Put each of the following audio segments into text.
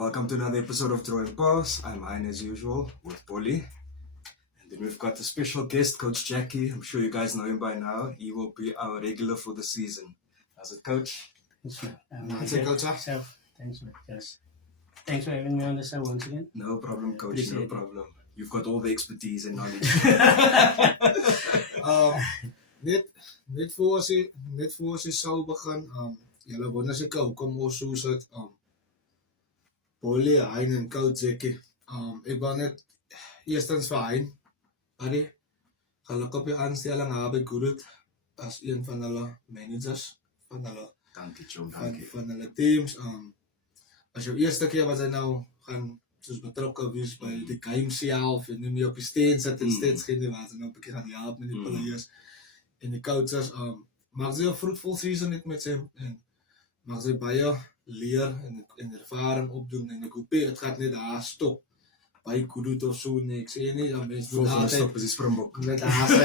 Welcome to another episode of Drawing Pass. I'm Hein as usual with Polly. And then we've got a special guest, Coach Jackie. I'm sure you guys know him by now. He will be our regular for the season. How's it, Coach? Thanks, man. How's it, Coach? Thanks, man. Yes. Thanks for having me on the show once again. No problem, Coach. Appreciate No it. problem. You've got all the expertise and knowledge. Net voor ze zou begin, julle wonder seker hoekom ons so sit, Polly, Hein en Coach Jackie. Ek wou net eerstens vir Hein, Harry, geluk op jou aanstelling haar by Goodwood as een van hulle managers van hulle Dankie, Chom. Dankie. van hulle teams. As jou eerste keer was hy nou gaan soos betrokke wees by die game self en nie meer op die stand sit en steeds geen die was en nou 'n bietjie gaan help met die players en die coaches. Maak sy 'n fruitful season net met sy en maak sy baie leer en ervaring opdoen en ek hoop dit gaat net daar stop by Goodwood of so nie. Ek sê nie dat mense doen Volgende altyd stap is die Springbok. met haar sê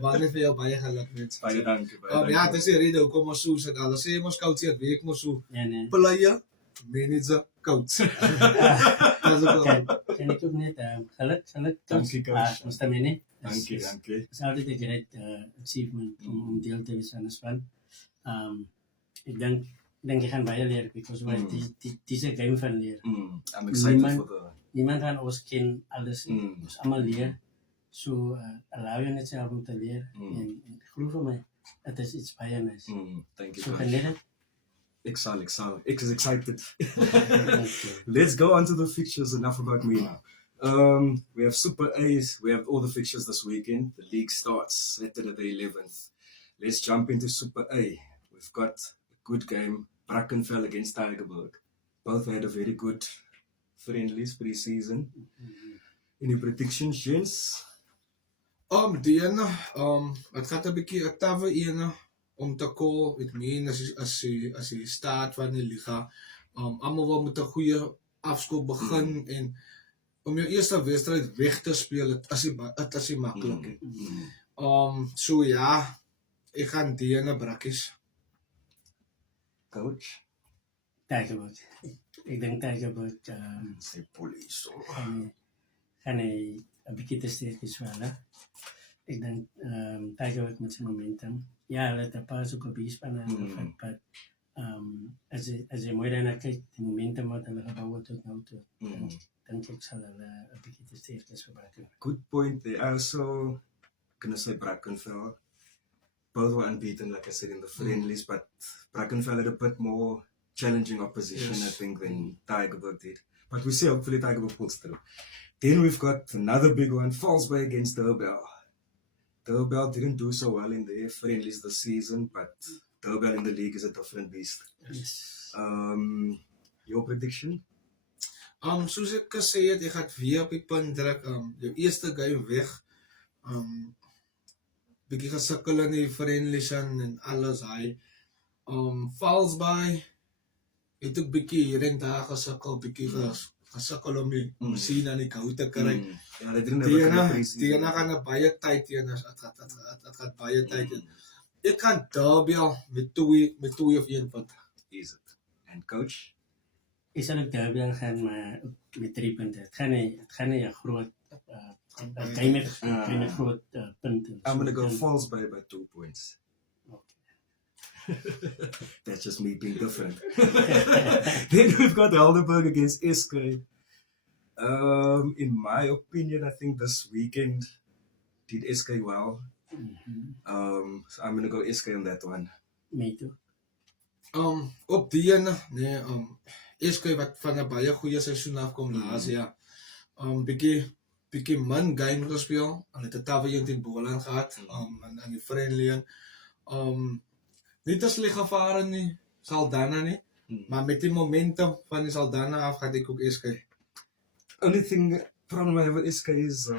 maar net vir jou baie geluk met. Baie dankie. Ja, dis die rede hoekom ons so sit. Hulle sê mos coach het week mos so En player, manager, coach. Dis ook kan ik ook net geluk, Dankie, coach. Mr. Mini. Dankie. Het is altijd een great achievement om deel te zijn van de span. Ik denk je gaat bij je leren, because het is een game van leren. I'm excited for the... Niemand van ons kent alles, ons allemaal leren. So allow je net zelf om te leren. En geloof me, het is iets bij je mes. Thank you, Zo Coach. geniet het. Excel. Ik is excited. Dank Let's go on to the fixtures. Enough about me now. We have Super A's. We have all the fixtures this weekend. The league starts Saturday the 11th. Let's jump into Super A. We've got a good game. Brackenfell against Tygerberg. Both had a very good friendlies pre-season. Any predictions, gents? die ene, het gaat 'n bietjie 'n tawwe ene om te call. Ek meen as die staat van die liga, almal wil met 'n goeie afskop begin en om jou eerste wedstryd weg te speel, dit is nie maklik nie. So ja, ek gaan die ene brakkies. Coach? Tigerberg. Ik denk Tigerberg Say police. gaan hij een beetje te sterk is wel. Hè? Ik denk Tigerberg met zijn momentum. Ja, let een paar zoeken bijspannen. Maar als je mooi daarnaar kijkt, die momentum wat hij gebouwd tot nu toe, denk ik zal hij een beetje te sterk is gebruiken. Good point there. I also gonna say Brackenfell. Both were unbeaten, like I said, in the friendlies, but Brackenfell had a bit more challenging opposition, Yes. I think, than Tygerberg did. But we see hopefully Tygerberg pulls through. Then we've got another big one, Fallsby against Durbell. Durbell didn't do so well in their friendlies this season, but Durbell in the league is a different beast. Yes. Your prediction? Soos ek gesê het, jy gaan weer op die punt druk, jou eerste game weg, bietjie gesukkel in die friendlies en alles, hy, Fallsby, het ook bietjie hier en daar gesukkel, bietjie gesukkel om die machine aan die kou te kry. Yeah, they didn't have a good Die preseason. ene gaan 'n baie tyd teen, het gaat baie tyd in. Ek gaan Durbell met 2 of 1 punt. Is it? And coach? Ik zal ook Durbell gaan, maar met 3 punten. Het gaat niet een groot game met groot punten. I'm going to go Fallsby by 2 points. That's just me being different. Then we've got Helderberg against SK. In my opinion, I think this weekend did SK well. So I'm going to go SK on that one. Me too. Op die ene, nee, SK wat van 'n baie goeie seisoen afkom laas jaar. Bietjie min game gespeel. Hulle het 'n tawwe een teen Boland gehad, aan die friendly. Niet 'n sleg gevaren nie, Saldanha nie, maar met die momentum van die Saldanha af gaat ek ook SK. Only problem I have with SK is,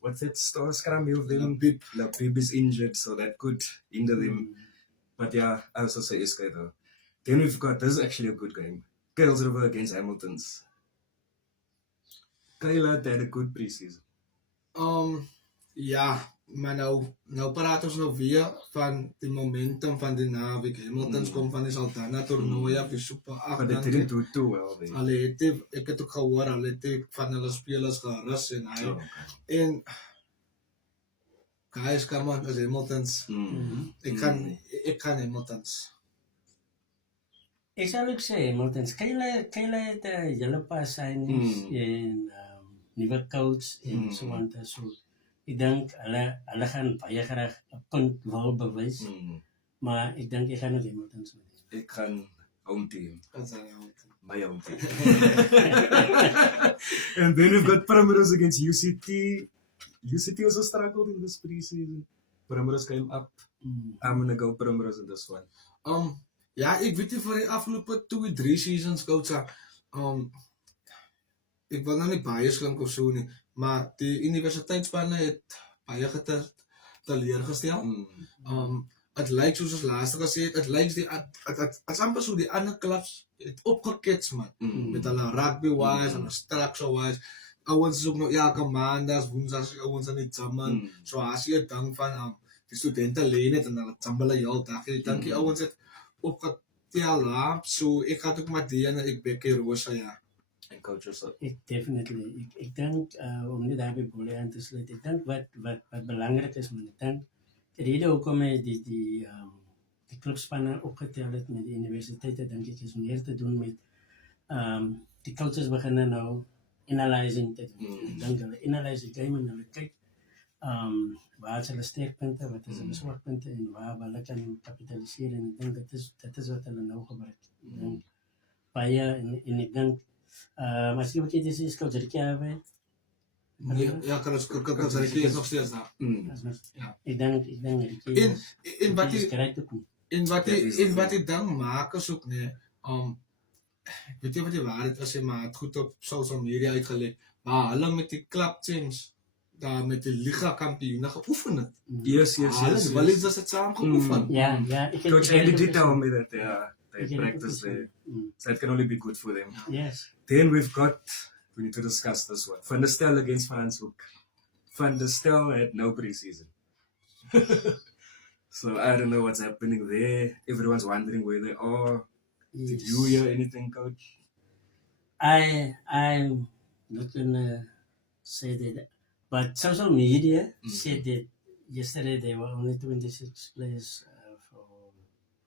what's that star scramble of them? Labib is injured, so that could hinder them. But yeah, I also say SK though. Then we've got, this is actually a good game. Kuils River against Hamiltons. Kuil had a good preseason. Ja, Maar nou praat ons nou weer van die momentum van die naweek. Hamilton kom van die Saldanha toernooi af, die Super 8. But they didn't do too well there. Ek het ook gehoor, hulle het van hulle spelers gerus en hy. So, En guys, come on, as Hamiltons. Ek kan Hamiltons. Ek sal ook sê, Hamiltons, Kyle het 'n hele paar signings en nuwe coach en so aan en so. Ek dink hulle gaan baie graag 'n punt wil bewys, maar ek dink ek gaan met Hamiltons met. Ek gaan home team. My home team. And then we've got Primrose against UCT. UCT also struggled in this preseason. Primrose came up. I'm gonna go Primrose in this one. Ja, ek weet nie vir die afgelope 2-3 seasons coach, ek wil nou nie baie klink of so nie, maar die universiteitsspanne het baie teleurgestel. Het lyk soos ons laaste gesê het, het lyk het amper so die ander clubs het opgekets man, met hulle rugby wise, hulle structure wise. Ouens is ook nog elke maandag, woensdags ouens aan die jammen. So as jy 'n ding van die studente lê net en hulle jam hulle heel dag. Ek dink die ouens het opgetel, so ek gaan ook maar die en ek Becky Rosa ja. En coaches ook. Definitely. Ek dink om nie daar by Bolle aan te sluit. Ek dink wat belangrik is, man, ek dink die rede hoekom hy die clubspanne opgetel het met die universiteite, dink ek is meer te doen met die coaches beginnen nou analysing te doen. Ek dink hulle analyse die game en hulle kyk waar is hulle sterkpunte, wat is hulle swakpunte en waar hulle kan kapitaliseer en ek dink dit is wat hulle nou gebruik. Ek dink baie en ek dink as jy bekend is coach Ricky Awe. Ja, kan ons Ricky is nog steeds daar. Ek dink Ricky en wat die ding maak is ook nee, ek weet nie wat die waarheid is, maar het goed op social media uitgelek, maar hulle met die club teams daar met die liga kampioene geoefen het. Yes. Wel is dit saam geoefen. Ja. Coach Andy did tell me that they practice there. So it can only be good for them. Yes. Then we need to discuss this one. Van der Stel against Franshoek. Van der Stel had no preseason. So I don't know what's happening there. Everyone's wondering where they are. Yes. Did you hear anything, coach? I'm not gonna say that, but social media said that yesterday there were only 26 players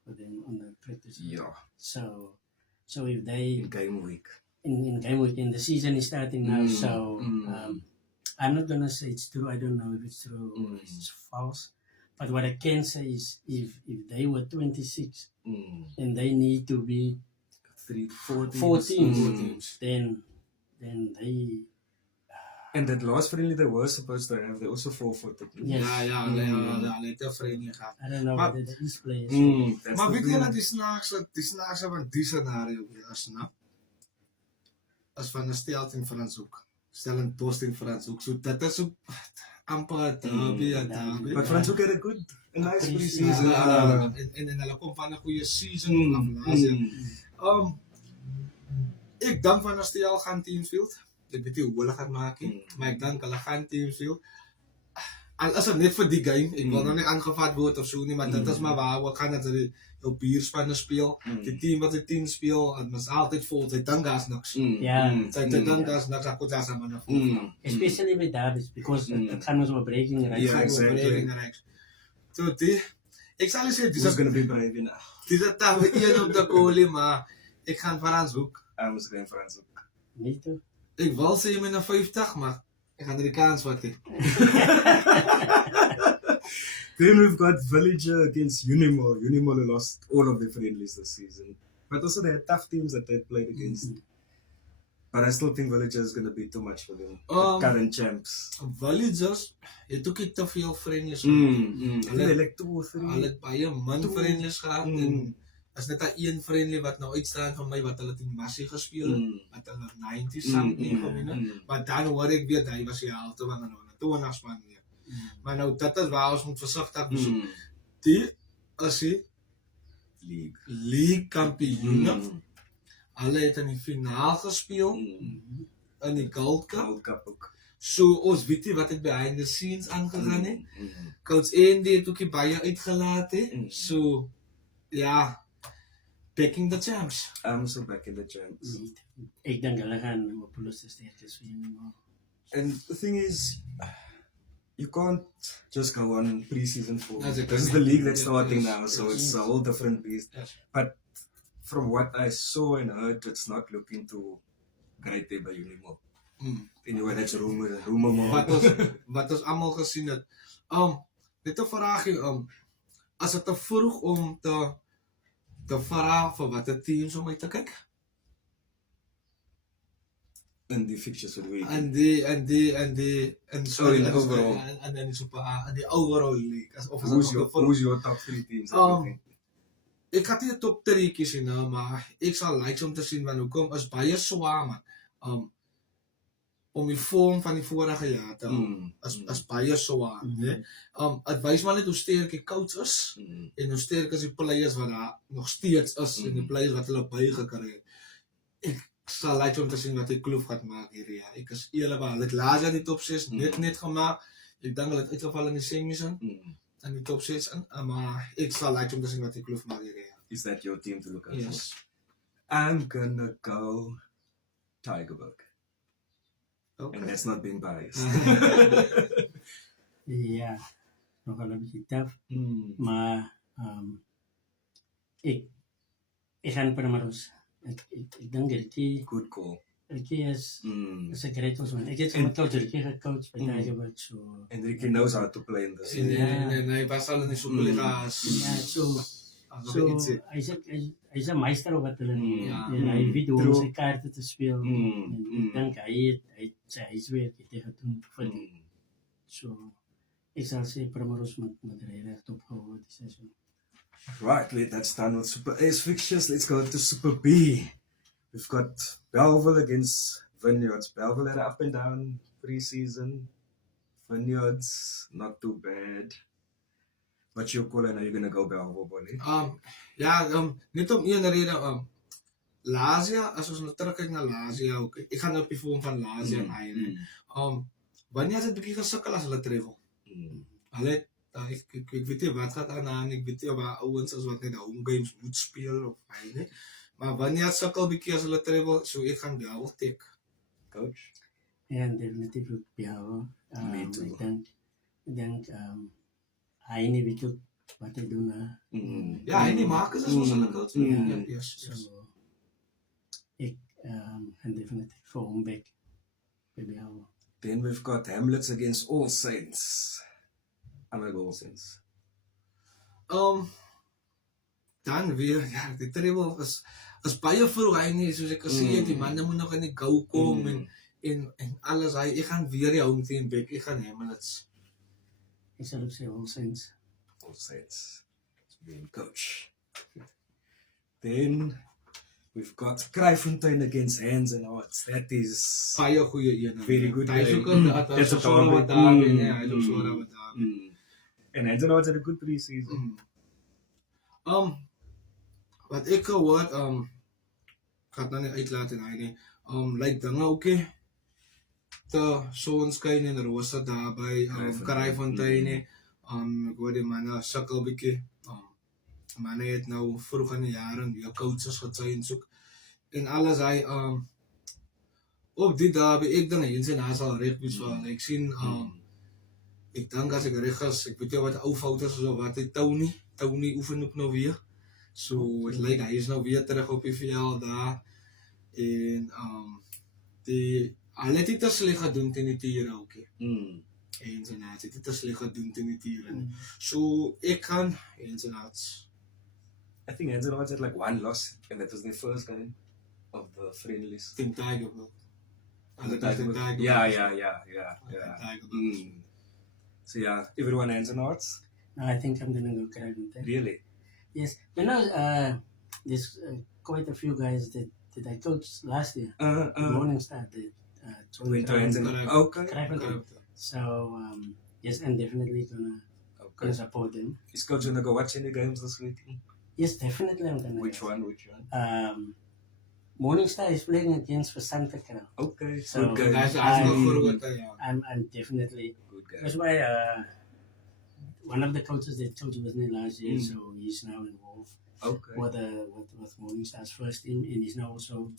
for them on the practice. Yeah. So if they In game week. in game week and the season is starting now, so I'm not gonna say it's true. I don't know if it's true or if it's false. But what I can say is if they were 26 and they need to be 14, then they. And that last friendly they were supposed to have, they also forfeited. Yes. Ja, hulle het 'n vreemde gehad. I don't know whether the East players. Maar weet jy dat die snaakse van die scenario is, nou? As van 'n stel teen Franshoek. Stel 'n post teen Franshoek. So dit is ook amper derby. But Franshoek had a nice preseason. En hulle kom van 'n goeie season af laas jaar. Ek dink van 'n stel gaan Teamfield. Ek weet nie hoe hulle gaan maak nie, maar ek dink hulle gaan Teamfield. Al is dit net vir die game, ek wil nou nie aangevat word of so nie, maar dit is maar waar ook gaan dat hulle jou bierspanne speel. Die team wat die team speel, het mos altyd vol, sy dink daar's niks. Sy dink daar's niks, ek kon daar saam na vol. Especially with derbies, because it gaan ons oor breaking rights. Yeah, exactly. So ek sal sê This is going to be brave enough. dis dat daar een op die goalie, maar ek gaan Franshoek. I'm just going Franshoek. Me too. Ek wil sê met 'n 50, maar ek gaan die kans vat. Then we've got Villager against Unimol. Unimol lost all of their friendlies this season. But also they had tough teams that they played against. But I still think Villager is going to be too much for them. Current champs. Villagers het ook te veel friendlies. Hulle like 2 or 3. Hulle het baie min friendlies gehad en as net 'n een friendly wat nou uitstaan van my wat hulle teen Massie gespeel het, wat hulle 90 something gewen, maar dan hoor ek weer hy was die helfte van hulle 20 span weer. Maar nou dit is waar ons moet versigtig wees. Die as die league kampioene, hulle het in die finaal gespeel in die Gold Cup ook. So ons weet nie wat het behind the scenes aangegaan het. Coach Andy het ook die baie uitgelaat het. So ja, backing the champs. I'm so back in the champs. Ik denk hulle gaan hopeloos te sterk is vir hulle maar. And the thing is, you can't just go on pre-season form. That's it. This is the league that's Yes, starting yes, now, so yes. it's a whole different beast. Yes. But from what I saw and heard, it's not looking too great there by anymore. Anyway, that's rumor more. Wat ons almal gesien het. Net 'n vraagie, as dit te vroeg om te vra vir watter teams om uit te kyk? In the fixtures for the week. En die in the overall. En dan super in die overall league. Of Who's your top 3 teams? Ek het nie 'n top 3 kies nie, nou, maar ek sal like om te sien want hoekom is baie swaar man. Om die vorm van die vorige jaar te hou. As baie swaar, né? Dit wys maar net hoe sterk die coach is en hoe sterk is die players wat daar nog steeds is en die players wat hulle bygekry het. Ek sal like om te sien wat die kloof gaan maak hierdie jaar. Ek is eerlik, hulle het laas jaar die top 6 net gemaak. Ek dink hulle het uitgeval in die semis in die top 6 in, maar ek sal like om te sien wat die kloof maak hierdie jaar. Is that your team to look out Yes. for? I'm gonna go Tigerberg. Okay. And that's not being biased. Ja, nogal 'n bietjie tough, maar ek gaan Primaros. Ek dink Ricky Good call. is 'n great man. Ek het sommer coach Ricky gecoach by Tigerberg so. And Ricky knows how to play in this. En hy was al in die Superliga's. Ja, so hy's 'n meester op wat hulle doen. Ja. En hy weet hoe om True. sy kaarte te speel. En ek dink hy sy huiswerk het hy gedoen vir die. So ek sal sê Primaros moet reg opgehou die seisoen. Right, that's done with Super A's fixtures. Let's go to Super B. We've got Belleville against Vineyards. Belleville had an up and down pre-season. Vineyards, not too bad. What's your call and are you going to go Belleville, Bonnie? Net om een rede, laas jaar, as ons nou terugkyk na laas jaar ook, ek gaan op die vorm van laas jaar eie. Wanneer het bietjie gesukkel as hulle travel? Hulle het, ek weet nie wat gaat aan, ek weet nie waar ouens is wat net home games moet speel of hy nie. Maar wanneer sukkel bietjie as hulle travel, so ek gaan Belleville tek. Coach? En definitief ook Belleville. Me too. Ek dink hy nie weet ook wat hy doen. Ja, en die makers is ons hulle coach. Yes. So ek gaan definitief vir hom back by Belleville. Then we've got Hamlets against All Saints. I'm going to go All Saints. Dan weer, ja, die travel is baie vroeg hy nie, soos ek gesê het, die manne moet nog in die gou kom en alles, ek gaan weer die home team back, ek gaan Hamlets. Ek sal ook sê All Saints. All Saints. It's being coach. Then we've got Kraaifontein against Hands and Hearts. That is Baie goeie een. Very good Hy is game. ook een, That's a so derby. wat daar, nee, hy is ook so wat daar. And Hands and Hearts had a good pre-season. Wat ek gehoord, ek het nou nie uitlaat en hy nie, lyk dinge oké. Te sonskyn en rosa daar by Kraaifontein nie. Ek hoor die manne sukkel bietjie. Manne het nou vroeg in die jare weer coaches gesign soek. En alles hy, op die derby, ek dink hy en hy sal reg wees vir hulle. Ek sien, ek dink as ek reg is, ek weet nie wat ou foute is of wat hy Tony oefen ook nou weer. So het lyk hy is nou weer terug op die veld daar. En hulle het nie te sleg gedoen teen die Tiere ook. En sy naad het nie te sleg gedoen teen die Tiere. So ek gaan en sy naad. I think Hands and Hearts had like one loss, and that was their first game of the friendlies. Teen Tigerberg. Hulle Tigerberg. teen Tigerberg. Yeah. Tigerberg. So yeah, everyone Hands and Hearts. No, I think I'm gonna go Kraaifontein. Really? Yes, there's quite a few guys that I coached last year. Morningstar did. Went to Hands and Correct. Okay. Kraaifontein. So yes, I'm definitely gonna support them. Is Coach gonna go watch any games this week? Yes, definitely I'm gonna. Which one? Morning Star is playing against for Santa Cruz. Okay, So, good Hy's game. hy's nog I'm- groot, ja. I'm definitely. Good game. That's why one of the coaches that told you was in last year, so he's now involved Okay. with Morning Star's first team, and he's now also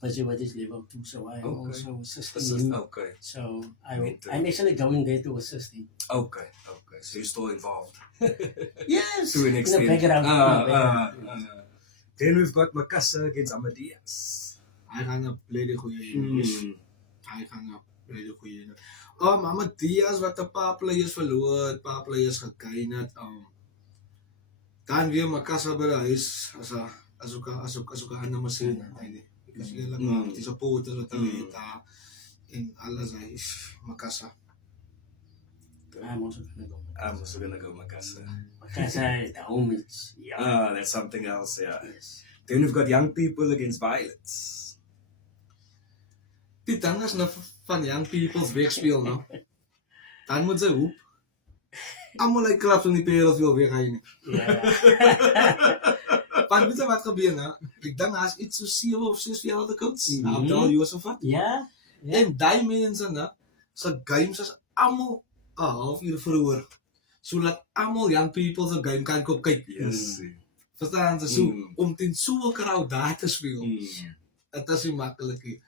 busy with his level 2. So I'm Okay. also assisting him. Okay. So Mentor. I'm actually going there to assist him. Okay. Okay. So you're still involved. Yes, To an in the extent. background. in the background. Then we've got Makassar against Amadeus. Hy gaan 'n baie goeie een wees. Hy gaan 'n baie goeie een. Amadeus wat 'n paar players verloor het, paar players gegain het. Dan weer Makassar by die huis as ook 'n ander masjien. Ek is eerlik, die supporters wat hulle het daar en alles hy is Makassar. I'm also gonna go. I'm also gonna go Makassar. Makassar, the home is yeah. That's something else, yeah. Yes. Then we've got Young People against Violets. Die ding is nou van young people's wegspeel nou. Dan moet sy hoep. Almal hy klap van die perels wil weggaan. Yeah. Want weet jy wat gebeur nou? Ek dink daar's iets so 7 of 6 jaar coach. Abdul Josephat. Yeah. En daai mense nou, se games is almal 'n halfuur vroeër. Sodat almal young people se game kan kom kyk. Yes. Verstaan jy? So om teen so 'n crowd daar te speel. Mm. Dit is nie maklik nie.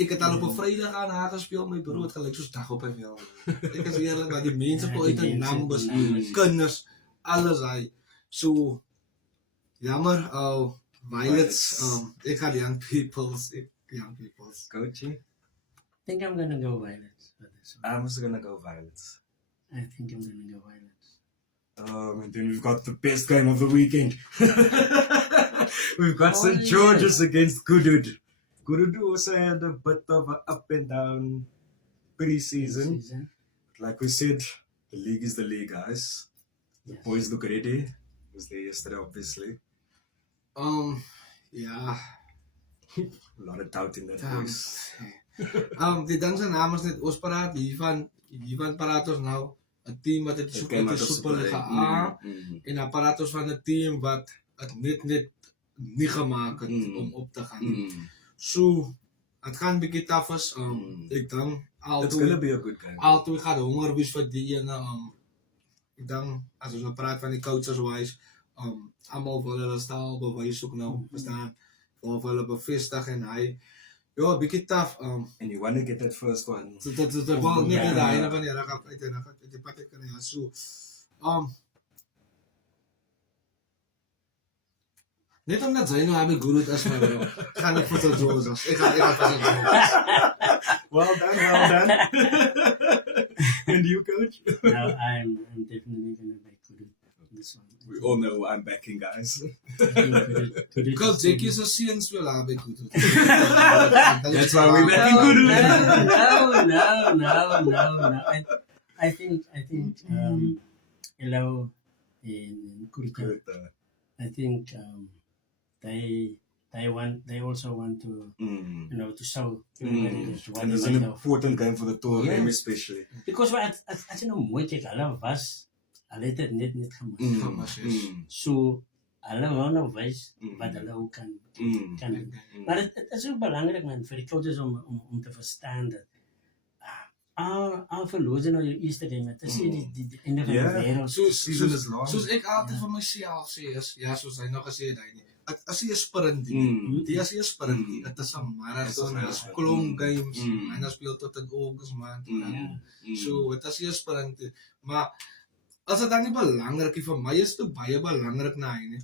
Ek het al op 'n Vrydag aan haar gespeel, my brood gelyk soos dag op 'n veld. Ek is eerlik, maar die mense Ja, po die uit die mense, numbers, die numbers. kinders, alles hy. So jammer, Violets, ek gaan young people's. Coaching? I think I'm gonna go Violets for this one. I'm also gonna go Violets. I think I'm gonna go Violets. And then we've got the best game of the weekend. We've got Oh, St. George's against Gudud. Gudud also had a bit of an up and down pre-season. Season. Like we said, the league is the league, guys. The Yes. boys look ready. Was there yesterday, obviously. Ja, A lot of doubt in that Damn. voice. die ding se naam is net ons praat hiervan praat ons nou 'n team wat het It soek came uit out die of Super Superliga League. A en dan praat ons van 'n team wat het net nie gemaak het om op te gaan. So, het gaan 'n bietjie taaf is. Ek dink It's gonna be a good game. altyd gaan honger wees vir die ene. Ek dink as ons nou praat van die coaches wise, almal wil hulle staal bewys ook nou, verstaan? Of hulle bevestig en hy ja, bietjie taaf. And you want to get that first one. Dat wel nie Ja. dat hy nou van die reg af uit en dan die pakke kan ja so. Net omdat hy nou hebben goed as my bro. Gaan ek vir St. George's. Ek gaan vir St. George's. Well done, well done. And you, coach? No, I'm definitely gonna back Kudu on this one. We all know who I'm backing, guys. Kudu Coach Jackie is 'n seun speel daar by goed. That's why we backing Kudu. No. I think Hello in Kudu. Good. I think they also want to to show everybody what And they it's an might know. important game for the tour game, Yes. especially. Because as you know, mooi kyk, hulle was hulle het dit net gemis. So hulle wou nou wys wat hulle ook kan doen. Maar het is ook belangrijk man, voor de coaches om te verstaan dat al verloor ze nou je eerste game, het is niet die einde van de Ja. wereld. Season is long. Soos ek altyd vir myself sê is ja, soos hy nog gesê het hy nie. As jy 'n sprint doen, as jy 'n sprint doen, dit is 'n marathon, dit is klomp games, en dan speel tot in August maand. So, dit is 'n sprint doen. Maar as dit dan nie belangrik is vir my is dit baie belangrik na hy nie.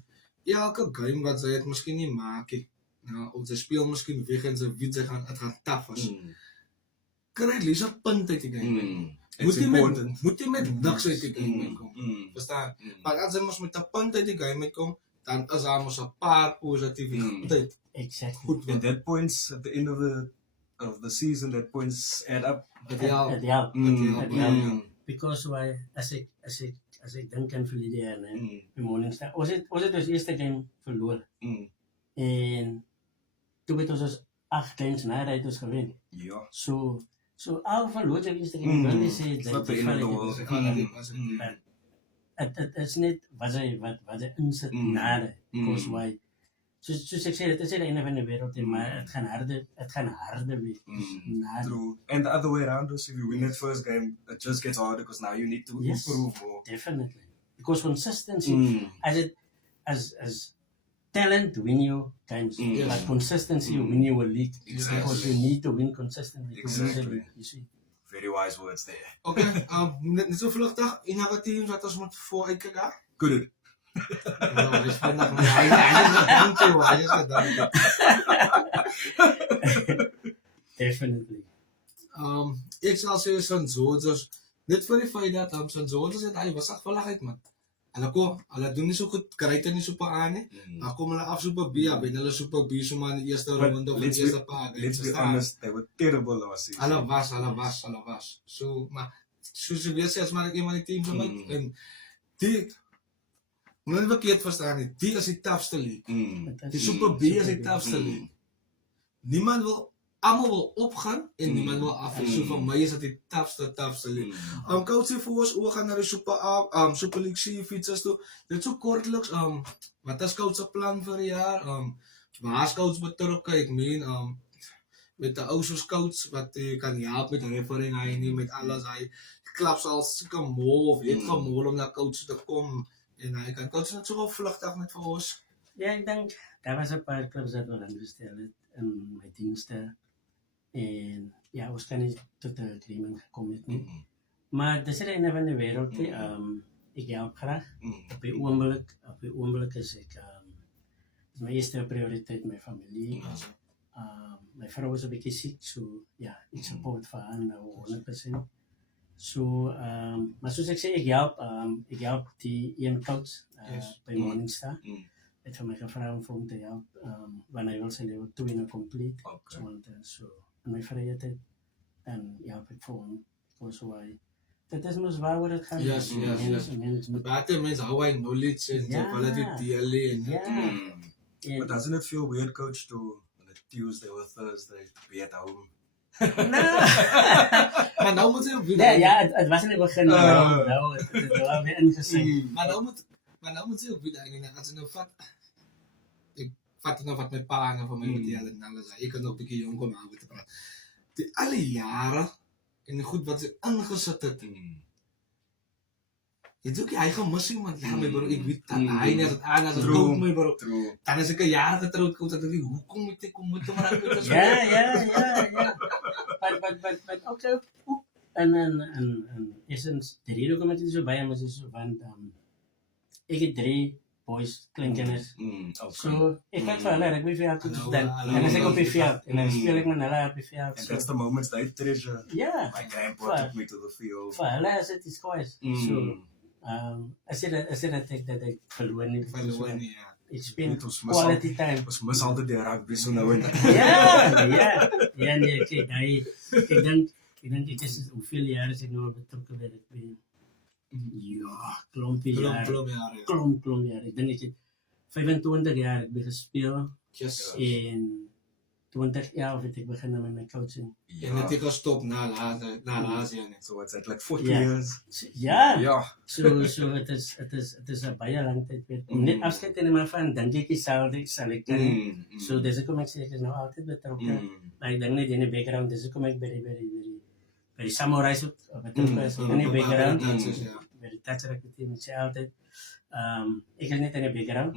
Elke game wat sy het miskien nie maak nie. Nou, of sy speel miskien weg en sy weet sy gaan dit gaan taaf as. Kry lees 'n punt uit die game. It's important. Moet jy met niks uit die game kom. Verstaan? Maar as jy mos met 'n punt uit die game kom, dan is daar mos 'n paar positiewe punte. Exactly. Goed And that points at the end of the season, that points add up. Het helpt. Ja. Because why, als ik denk aan verleden jaar, in Morningstar, was het dus eerste game verloren. En toen werd ons 8 games na uit ons gewin. Ja. So al verloor je eerste game, wil niet zeggen It's not the end of the world. Het is niet wat ze inzet na de. Because why, Soos ek sê, dit is nie die einde van die wêreld nie, maar het gaan harder wees. True. And the other way around, also, if you win that first game, it just gets harder because now you need to Yes. improve more. Definitely. Because consistency, as talent win you games, Mm. but consistency win you a league. Exactly. Because you need to win consistently to win the Exactly. league, you see. Very wise words there. Okay, net so vlugtig, enige teams wat ons moet voor uitkyk daar? Good. Nou, hy is vandag maar hy is gedink toe, hy is gedink. Definitely. Ek sal sê St. George's, net vir die feit dat St. George's het hy was agvalligheid man. Hulle doen nie so goed, kry dit nie so pa aan nie. Dan kom hulle af Super B, wen hulle Super B so maar in die eerste But ronde of in let's die eerste paar. Let's be honest, they were terrible last season. Hulle was. So, maar soos jy weet sê, as maar ek een van die teams om en die moet nie verkeerd verstaan nie, die is die toughste league. Die Super B is die toughste league. Niemand wil, almal wil opgaan en niemand wil af. So vir my is dit die toughste league. Coach sê vir ons, we gaan na die Super League C fietsers toe. Dit so kortliks, wat is coach se plan vir die jaar? Waar is coach betrokke? Ek meen, met die ou soos coach wat kan help met referring, hy nie met alles, hy klap sal soeke mol of het gemol om na coach te kom en hy kan coach net so vlugtig met vir ons. Ja, ek dink, daar was 'n paar clubs wat wel ingestel het in my dienste. En ja, ons kan nie tot 'n agreement gekom het nie. Maar dis die einde van die wêreld nie. Ek help graag. Op die oomblik is ek is my eerste prioriteit my familie. My vrou is 'n bietjie siek, so ja, ek support vir haar nou 100%. So, maar soos ek sê, ek help die een coach by Morningstar. Het vir my gevra om vir hom te help wanneer hy wil sy level 2 nou complete. So, in my vrye tyd, en help ek vir hom. So, dit is mos waaroor dit gaan. Yes. Baie mense hou hy knowledge en Ja. hulle dit deel en Ja. But doesn't it feel weird, coach, to on a Tuesday or Thursday to be at home? maar nou moet jy Nee, ja, het was in die begin, nou, het wel weer ingesink. Maar nou moet jy ook weer eigenlijk, als je nou ik vat nou wat met pa en van mij met en alles, ik kan nog een beetje jong komen aan te praten. Die alle jaren, en goed wat ze ingezet het, je doet je eigen missie, man. Ja, my bro, ik weet dat hij net het aan als het komt, my bro. Dan is ik een jaar getrouwd, komt dat ik, hoe kom ik te maar uit? Ja. But ook en essens, de reden waarom ik zo bij hem is want ik heb 3 boys, kleinkinders. So, ik kijk voor hulle, ik ben veel te doen. En dan zeg ik op je veld, en dan speel ik met hulle op je veld. And that's the moments they treasure. Ja. My grandpa took me to the field. Voor hulle is het iets goois. So, as jy dat ek verloor nie. Ek spend quality time. Ons mis altyd die rugby so nou en dan. Ja, nee, kijk, ik denk het is hoeveel jaar is ik nou betrokken bij het ben. Ja, klompie jaar. Klomp jaar. Ik denk dat ik 25 jaar heb gespeeld. En 2011 heb ik begonnen met mijn coaching. En het is gestopt na laatste jaar. So it's at like 40 years. Ja. So het is een baie lang tijd weer. Om net afscheid te nemen van, denk ik, zal ik kunnen. So dus kom ik zeg, is nou altijd betrokken. Maar ik denk niet in de background, dus kom ik bij die samurais ook betrokken is. In de background. Bij de touchracket team is je altijd. Ik is niet in de background.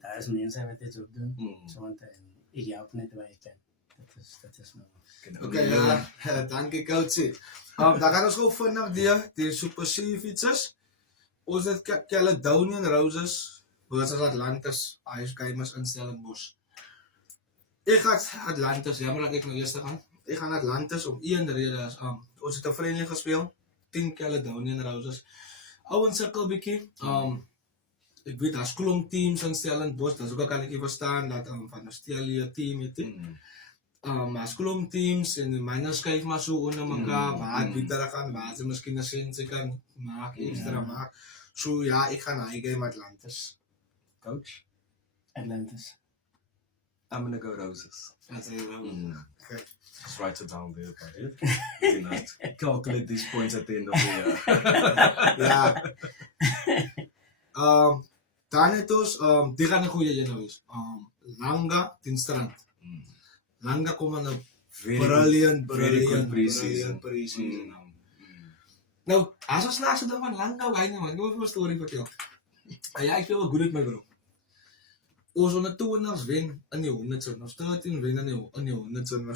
Daar is mensen wat dit ook doen. So, want ik help net waar ik kan. Dat is nou. Oké, ja, dankie coachie. Dan gaan ons gou vinnig die Super C fietsers. Ons het Caledonian Roses versus Atlantis, Ijskeimers in Stellenbosch. Ik ga Atlantis, jammer dat ik nou eerst gaan. Ik ga Atlantis om 1 rede is, ons het 'n vriendelijk gespeeld, 10 Caledonian Roses. Ouens sukkel bietjie. Ik weet, daar's klomp teams in Stellenbosch, dat is ook kan ik verstaan dat van 'n Stellia team het. Maar klomp teams en myne skuif maar so onder mekaar, waar beter gaan, waar ze miskien 'n sensie kan maak, extra maak. So ja, ik ga na die game Atlantis. Coach? Atlantis. I'm gonna go Roses. That's it. Okay. Just write it down there, but calculate these points at the end of the year. Ja. Dan het ons, die gaan 'n goeie een wees. Langa teen Strand. Langa kom aan 'n Very brilliant good pre-season. pre-season. Nou, as ons na so ding van Langa wyne man, ek wil vir 'n storie vertel. Ja, ek speel goed met my bro. Ons onder 20's wen in die 100s, ons 13 wen in die 100s en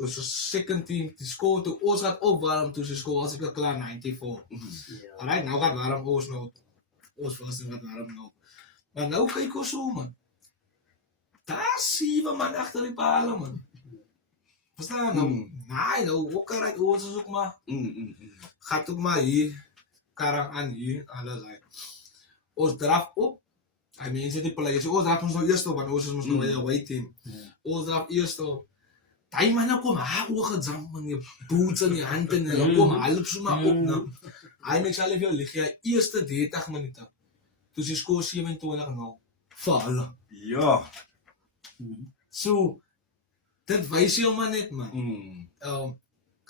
ons was second team, die score toe ons gaat opwarm toe se score as ek klaar 94. Alright, nou gaat warm ons nou. Ons was en gaat warm nou. Maar nou kyk ons so man. Daar 7 man agter die paal man. Verstaan nou? Nee, nou ook eruit ons is ook maar. Gaat ook maar hier karang aan hier allerlei. Ons draf op. I mean, mense die players, ons draf ons nou eers op want ons is mos nou 'n away team. Ons draf eers op. Daai manne kom oog gejam man, die boots in die hand en hulle kom half so maar op nou. Hy mens al veel lig ja, eerste 30 minute. Toe sy skoor 27-0 vir hulle. Ja. So dit wys jy maar net man.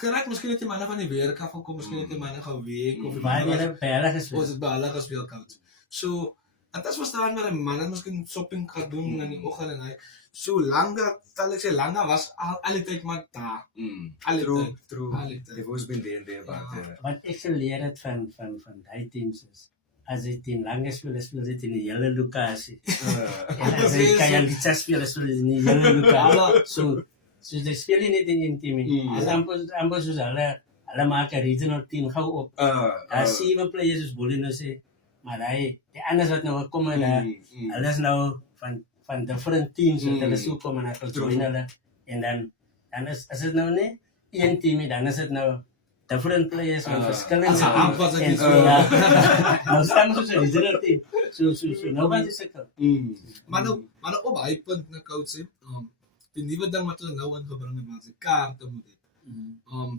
Correct, miskien het die manne van die werk af gekom, miskien het die manne geweek of Maar jy het baie ons gespeeld. het by hulle gespeel coach. So en dit was staan met 'n man wat miskien shopping gaan doen in die oggend en hy so Langa, stel ek sê Langa was al die tyd maar daar. Al die tyd. True. Al die tyd. They've always been there and thereabout. Wat ek geleer het van die teams is, as dit in lange speel dit in die hele lokasie. En as jy kan jy speel in die hele lokasie. So jy speel nie net in 'n team nie. As amper soos hulle maak 'n regional team gou op. Daar 7 players soos Bolino sê, maar die anders wat nou kom en hulle is nou van different teams wat hulle so kom en hulle join hulle en dan is dit nou nie een team nie, dan is dit nou different players van verskillende As 'n aanpassing en is so ja. Nou staan soos 'n regional team. So nou wat is ek? Maar nou op hy punt nou coach sê, die nuwe ding wat hulle nou ingebring het, was die kaarte moet hê.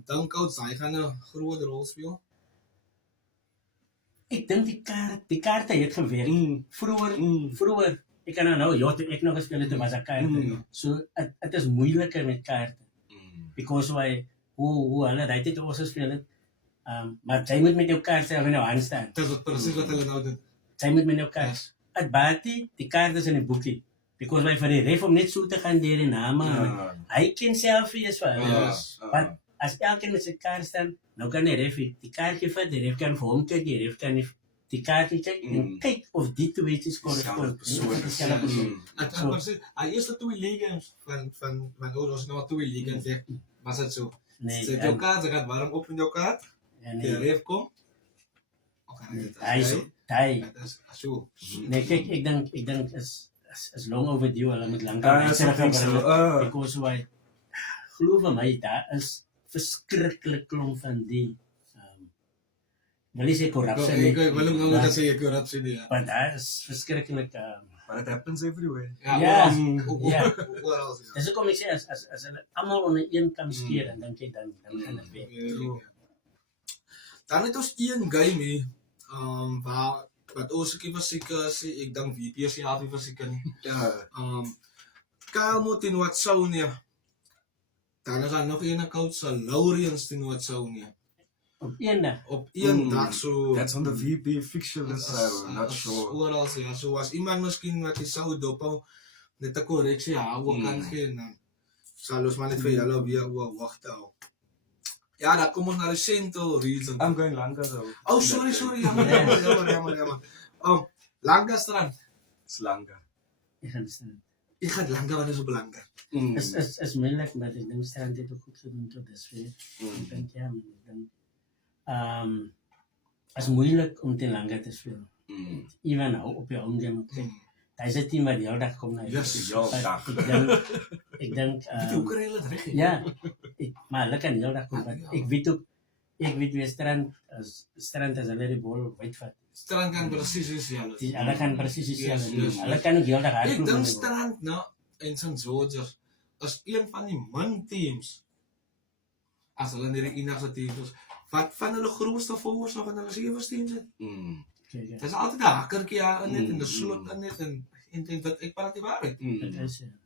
Dan coach hy gaan 'n groot rol speel. Ek dink die kaarte het gewerk. Vroeër ek kan nou toe ek nog gespeel het was 'n kaarte. So dit is moeiliker met kaarte. Because hoe hulle daai tyd ons gespeel het. Maar jy moet met jou kaart self in jou hand staan. Dit is presies wat hulle nou doen. Jy moet met jou kaart. At baie die kaarte is in 'n boekie. Because vir die ref om net so te gaan deur die name. Hy ken self is vir hulle. Maar as elkeen met sy kaart staan, nou kan die ref die kaartjie vat, die ref kan vir hom kyk, die ref kan die kaartjie kyk en kyk of die twee iets korrespond. En presies, hy eerste 2 leagues van ons nou 2 leagues weg. Was dit so? Nee. Sit jou kaart, jy gaat warm op in jou kaart. Die ref kom. Hy. Dit is so. Nee, kyk, ek dink is long overdue, hulle moet lank so. because why glo vir my daar is verskriklik klomp van die wil nie sê korrupsie nie. Ek wil ook nou net sê korrupsie nie. Maar daar is verskriklik But it happens everywhere. Ja. Oral. dis hoekom ek sê as hulle almal onder een kam skeer en dan kyk dan gaan dit weg. Dan het ons een game hier, waar wat ons ek was seker sê ek dink VPC half was seker nie. Kamo teen Watsonia. Dan is daar nog een coach se Lauriens teen Watsonia. Op een dag. Op een dag so. That's on the VP fixture list, so not sure. Oral ja, so as iemand miskien wat jy sou dophou net 'n korreksie hou kan gee en dan sal ons maar net vir julle weer wag hou. Ja, dan kom ons na die Central Region. I'm going longer though. Oh, sorry, jammer. Langa Strand. It's longer. Ik ga Langa, wat is op Langa? Is moeilijk, maar ik denk Strand heeft ook goed gedaan tot dusver. Ik denk ja, het is moeilijk om te Langa te spelen. Even nou op je own game. Daar is het team waar die hele dag komt naar je. Yes, Ik denk hoe kan je dat regelen? ja, maar hulle kan heel dag kom. Ek weet weer strand as hulle die bal uitvat. Strand kan precies dieselfde. Hulle kan presies dieselfde doen. yes. Hulle kan ook heel dag Ik hardloop. denk Strand nou en St. George's is een van die min teams. As hulle nie die enigste teams is wat van hulle grootste volgers nog in hulle sewe teams het. Dit is altyd 'n hakkertjie in net en 'n slot in net en wat ek praat die waarheid.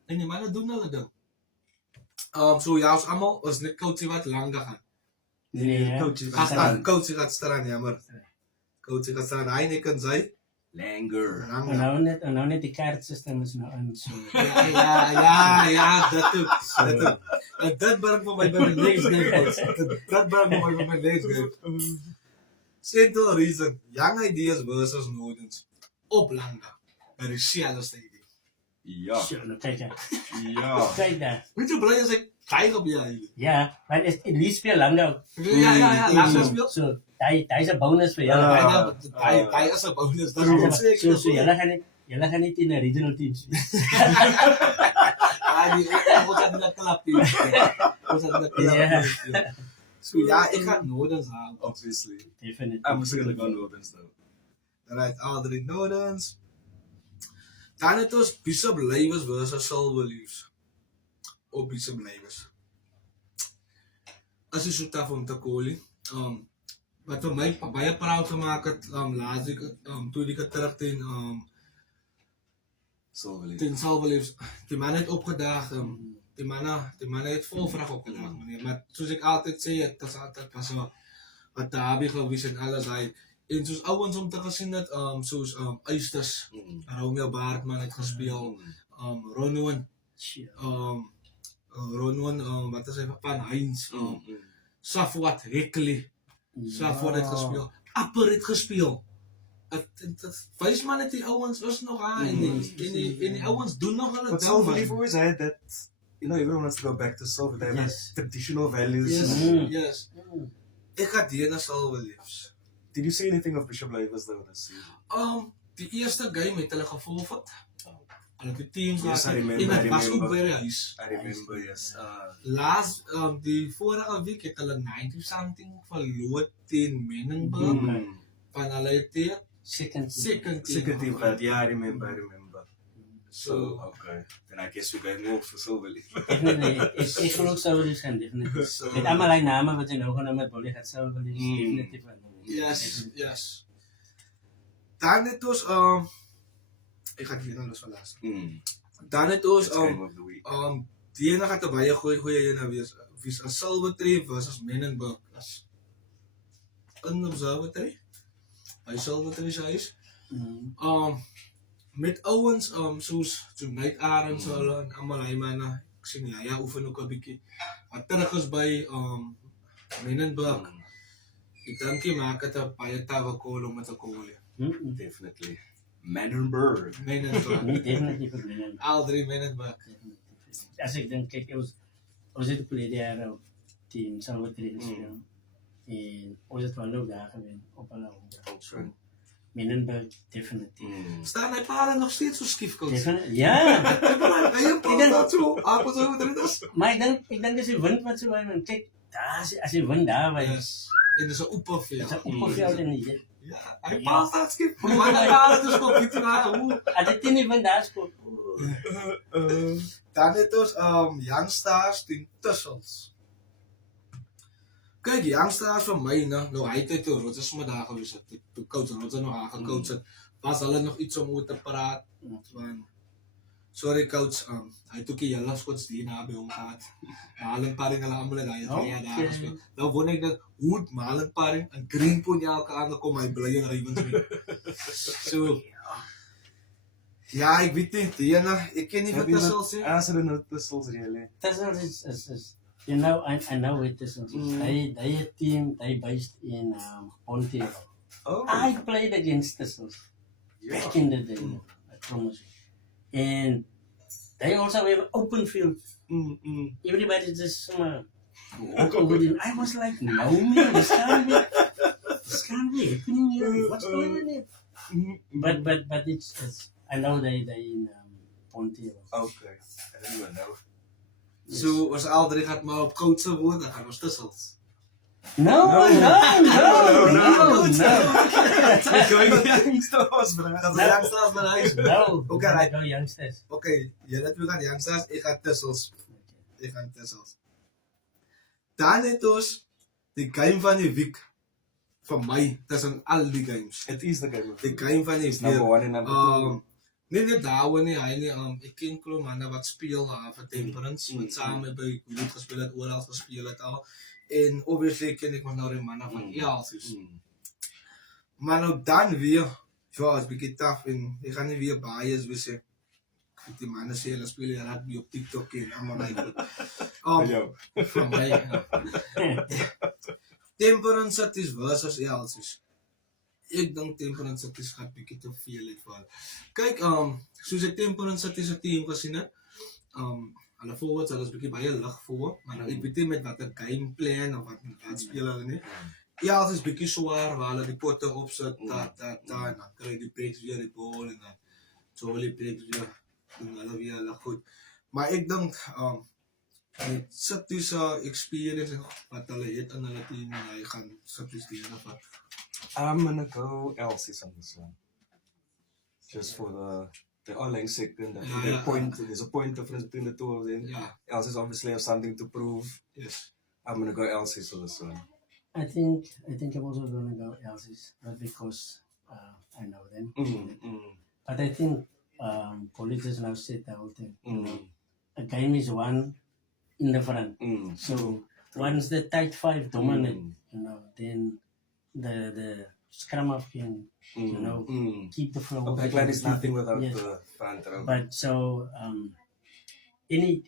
En die manne doen hulle ding. So ja, ons almal is net coachie wat Langa gaan. Nee, coach. Coachie gaat Strand, jammer. Coachie gaat Strand, hy net kan sy Langer. En nou net die kaartsysteem is nou aan, so. Ja, dat ook. En dat brengt me bij mijn next game. Dat brengt me bij mijn next game. Simple reason. Young Ideas versus Nodens. Op Langa. Bij de Seattle Stadium. Ja. So, nou kyk daar. Ja. Kyk daar. Weet je, blij als ik kijk op jij. Ja, maar het liefst speel Langa. Ja, Langa speelt. So, hij is een bonus voor jou. Hij is een bonus. Dat is zeker. So, julle gaan niet in een regional team speel. Die wordt net klap. So ja, ik ga Nodens halen. Obviously. Definitely. I'm still gonna go Nordens though. Alright, all three Nodens. Dan het ons Bishop Leyvers versus Silver Leaves. Op Bishop Leyvers. As jy so taf om te kolie. Wat vir my baie proud gemaak het, laat ek toe ek terug teen Silver Leaves. Die man het opgedaag. Die man het vol vraag opgedaag, meneer. Maar soos ek altyd sê, het is altyd pas wat Dabi gewees en alles hy. En soos ouens om te gesien het, soos Eusters, Romeo Baartman het gespeel, Ronwen, wat is hy van Heinz, Safwat Heckley, Safwat het gespeel, Apper het gespeel. Wys man het die ouens is nog aan en die ouens doen nog hulle But Silver Leaf always had that, everyone wants to go back to Silver. They have traditional values. Yes. Ek ga die na Silver Leaves. Did you see anything of Bishop Leyvers though this season? Die eerste game het hulle gevolvat. Hulle het die team Yes, I en remember. het was ook by die huis. I remember, yes. Laas, die vorige week het hulle 90-something verloor teen Menenberg. Van hulle het Second team, but yeah, I remember. So, okay. Then I guess we got more for Silver Leaf. Definitely. Ik geloof Silver Leaves gaan, definitely. Met allemaal die namen wat je nou gewoon met Bolly gaat Silver Leaves, definitief. Yes. Dan het ons, ek gaan hier nou los van laatst. Dan het ons, Game of the week. die ene gaat er baie goeie ene wees. Wees a Silver Tree versus Menenberg. In Observatory. By Silver Tree se huis. Met ouens, soos Night Arends en allemaal hy manne. Ek sien ja, oefen ook 'n bietjie. Wat terug is by Menenberg. Ek dink jy maak het 'n baie tawe kool om te kool. Definitely. Menenberg. Definitief voor Menenberg. Al drie Menenberg. Als ik denk, kijk, ons het verleden jaar op team Silver Tree gespeeld. En ons het wel ook daar geweest op alle hoogte. Menenberg, definitief. Staan hy palen nog steeds so skief koos? Ja! Ik denk dat zo, appels over erin is. Maar ik denk dat je wint wat zo bij kijk, als je wint daar, waar Yes. En dis 'n oepperveld. is een opperveld en niet. Ja, hy paal staat skief. Maar hy paal het skop iets maar hoe. Als het niet wint daar, is goed. Dan het ons Youngstars teen Tussels. Kyk, Youngstars vir my nou hy het toe Rots sommer daar gewees het. Toe coach Rots nog aan gecoach het. Was hulle nog iets om oor te praat? Want sorry coach, hy het ook die hele skots die na by hom gehad. Malenparing hulle almal het daai daar gespeel. Nou wonder ek dat hoe Malenparing en Greenpoint elke aand kom hy bly in Ravenswood. So ja, ek weet nie, die ene, ek ken nie wat Tussels sê. Answer no Tussels really. Tussels is you know, I know it Tussels. They team, they based in Ontario. I played against Tussels back in the day, I promise you. And they also have open field. Everybody just walk over them. I was like, no man, this can't be happening here. What's going on here? But it's I know they in Ontario. Okay. I didn't even know. So, as al drie gaat maar op coachen worden, dan gaan we Tussels. No. Going Youngstars, bro. Gaan we Youngstars naar huis? No. Okay, right. No youngsters. Oké, jy net we gaan Youngstars, ek gaan Tussels. Dan het ons die game van die week. Vir my, tussen al die games. It is the game of Die game van die It's number one and number two. Nee, net daar nie, hy nie, ek ken klop manne wat speel vir Temperance, wat samen by Kuwait gespeel het, oral gespeel het al. En obviously ken ek maar nou die manne van Elsies. Maar nou dan weer, Ja, is bietjie taaf en jy gaan nie weer bias wees hè. Die manne sê hulle speel die rugby op TikTok en almal like dit. Yo. Van my. Temperance Cities versus Elsies. Ek dink Temperance Cities gaan bietjie te veel het vir hulle. Kyk, soos ek Temperance Cities se team gesien het, hulle forwards, hulle is bietjie baie lig voor, maar nou ek weet nie met watter gameplan of wat speel hulle nie. Ja, het is bietjie swaar waar hulle die potte opsit, en dan kry die breaks weer die bal en dan so hulle breaks weer, doen hulle weer hulle goed. Maar ek dink, met Cities experience wat hulle het in hulle team, en hy gaan Cities die ene vat. I'm gonna go Elsie's on this one. Just for the All second. There's a point difference between the two of them. Yeah. Elsie's obviously have something to prove. Yes. I'm gonna go Elsie's for this one. I think I'm also gonna go Elsie's, not because I know them, but I think Police has now said the whole thing. You know, a game is won in the front. So once the tight five dominate, you know, then the scrum up can, you know, keep the flow. A backline is nothing without Yes. the front row. But so any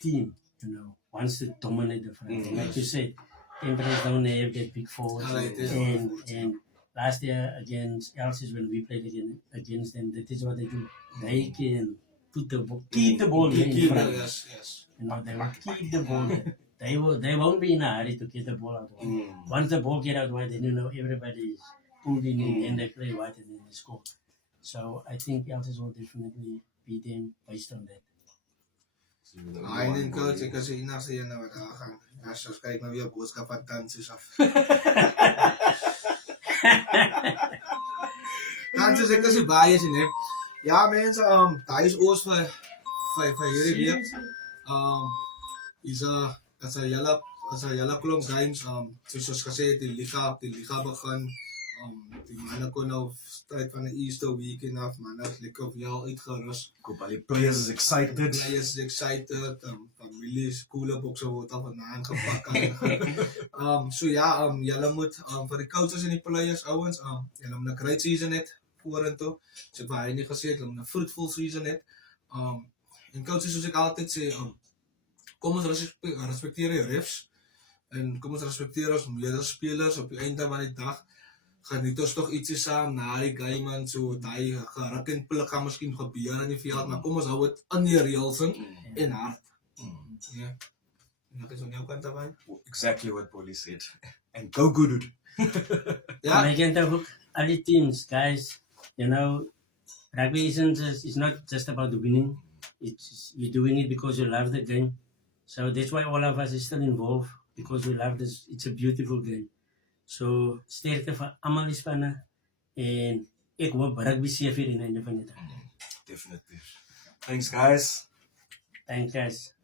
team, you know, wants to dominate the front. And like you said, Temperance don't have that big forward. And last year against Elsies, when we played against them, that is what they do. They can put the ball, keep the ball in front. Yes. You know, they will keep the ball there. They won't be in a hurry to get the ball out wide. Once the ball get out wide, then you know everybody is pulled in and they play wide and then they score. So I think Elsies will definitely beat them based on that. En dan coach, ek is die enigste een wat daar gaan. As ons kyk nou weer boodskap van dansies af. Dansies, ek is die baie sien hè. Ja mense, daai is oors vir hierdie week. Is 'n hele klomp games, soos ons gesê het, die liga begin. Die manne kon nou tyd van die Easter weekend af, manne is lekker wel uitgerus. The players is excited. Players is excited, families, skoolboekse word al vanaand gepak. So ja, julle moet vir die coaches en die players, ouens, julle moet 'n great season het vorentoe. So ek vir hy nie gesê het, julle moet 'n fruitful season het. En coaches soos ek altyd sê, kom ons respekteer die refs en kom ons respekteer ons medespelers op die einde van die dag. Geniet ons toch ietsie saam na die game en so, die geruk en pluk gaan miskien gebeur in die veld, maar kom ons hou het in die reels en hard. Ja. En ek is aan jou kant daarvan. Exactly what Polly said. And go good. Yeah. And again, all the teams, guys, you know, rugby is not just about the winning. You're doing it because you love the game. So that's why all of us is still involved, because we love this. It's a beautiful game. So sterkte vir almal die spanne en ek hoop rugby seef hier in die einde van die dag. Definitely. Thanks guys. Thanks guys.